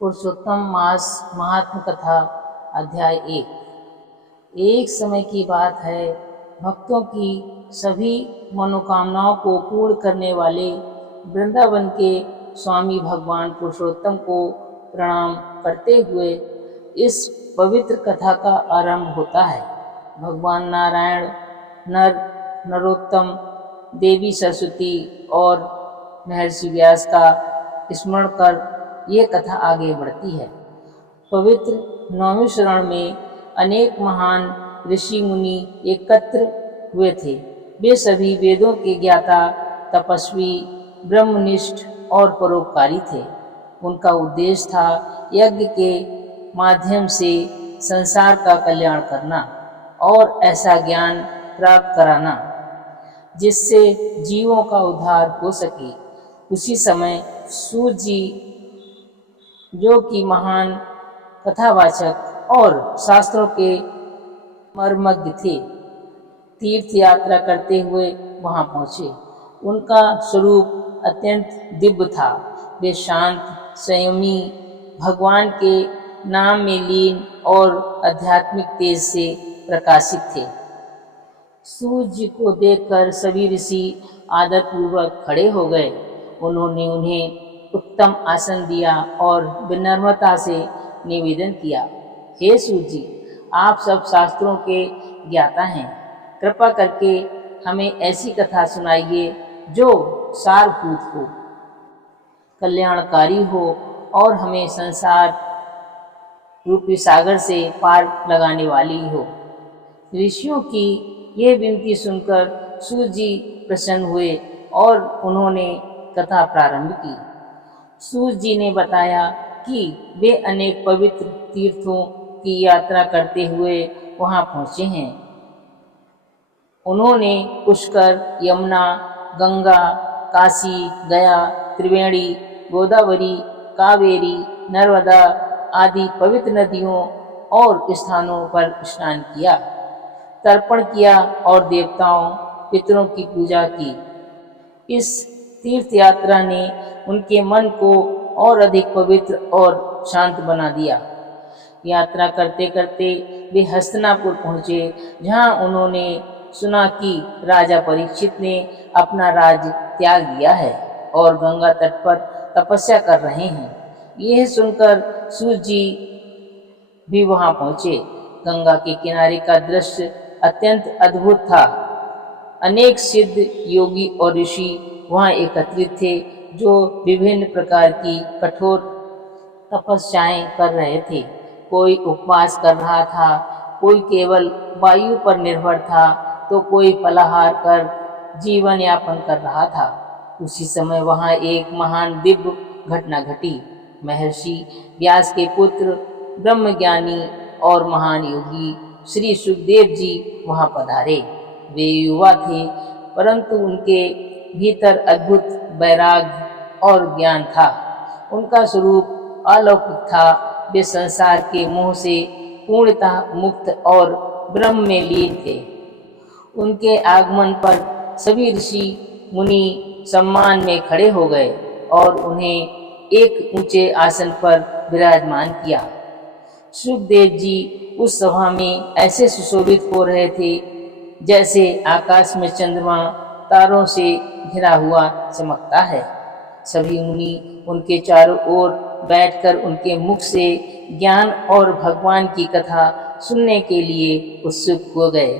पुरुषोत्तम मास महात्म कथा अध्याय 1। एक समय की बात है, भक्तों की सभी मनोकामनाओं को पूर्ण करने वाले वृंदावन के स्वामी भगवान पुरुषोत्तम को प्रणाम करते हुए इस पवित्र कथा का आरंभ होता है। भगवान नारायण, नरोत्तम, देवी सरस्वती और महर्षि व्यास का स्मरण कर ये कथा आगे बढ़ती है। पवित्र 9वें शरण में अनेक महान ऋषि मुनि एकत्र हुए थे। वे सभी वेदों के ज्ञाता, तपस्वी, ब्रह्मनिष्ठ और परोपकारी थे। उनका उद्देश्य था यज्ञ के माध्यम से संसार का कल्याण करना और ऐसा ज्ञान प्राप्त कराना जिससे जीवों का उद्धार हो सके। उसी समय सूत जी, जो कि महान कथावाचक और शास्त्रों के मर्मज्ञ थे, तीर्थ यात्रा करते हुए वहां पहुंचे। उनका स्वरूप अत्यंत दिव्य था। वे शांत, संयमी, भगवान के नाम में लीन और आध्यात्मिक तेज से प्रकाशित थे। सूत जी को देखकर सभी ऋषि आदरपूर्वक खड़े हो गए। उन्होंने उन्हें उत्तम आसन दिया और विनम्रता से निवेदन किया, हे सूत जी, आप सब शास्त्रों के ज्ञाता हैं। कृपा करके हमें ऐसी कथा सुनाइए जो सारभूत हो, कल्याणकारी हो और हमें संसार रूपी सागर से पार लगाने वाली हो। ऋषियों की यह विनती सुनकर सूत जी प्रसन्न हुए और उन्होंने कथा प्रारंभ की। सूत जी ने बताया कि वे अनेक पवित्र तीर्थों की यात्रा करते हुए वहां पहुंचे हैं। उन्होंने पुष्कर, यमुना, गंगा, काशी, गया, त्रिवेणी, गोदावरी, कावेरी, नर्मदा आदि पवित्र नदियों और स्थानों पर स्नान किया, तर्पण किया और देवताओं, पितरों की पूजा की। इस तीर्थ यात्रा ने उनके मन को और अधिक पवित्र और शांत बना दिया। यात्रा करते करते वे हस्तिनापुर पहुंचे, जहां उन्होंने सुना कि राजा परीक्षित ने अपना राज्य त्याग दिया है और गंगा तट पर तपस्या कर रहे हैं। यह सुनकर सूत जी भी वहां पहुंचे। गंगा के किनारे का दृश्य अत्यंत अद्भुत था। अनेक सिद्ध, योगी और ऋषि वहां एकत्रित थे, जो विभिन्न प्रकार की कठोर तपस्याएं कर रहे थे। कोई उपवास कर रहा था, कोई केवल वायु पर निर्भर था, तो कोई फलाहार कर जीवन यापन कर रहा था। उसी समय वहां एक महान दिव्य घटना घटी। महर्षि व्यास के पुत्र, ब्रह्मज्ञानी और महान योगी श्री सुखदेव जी वहां पधारे। वे युवा थे, परंतु उनके भीतर अद्भुत वैराग्य और ज्ञान था। उनका स्वरूप अलौकिक था। वे संसार के मोह से पूर्णतः मुक्त और ब्रह्म में लीन थे। उनके आगमन पर सभी ऋषि मुनि सम्मान में खड़े हो गए और उन्हें एक ऊंचे आसन पर विराजमान किया। सुखदेव जी उस सभा में ऐसे सुशोभित हो रहे थे जैसे आकाश में चंद्रमा तारों से घिरा हुआ चमकता है। सभी मुनि उनके चारों ओर बैठकर उनके मुख से ज्ञान और भगवान की कथा सुनने के लिए उत्सुक हो गए।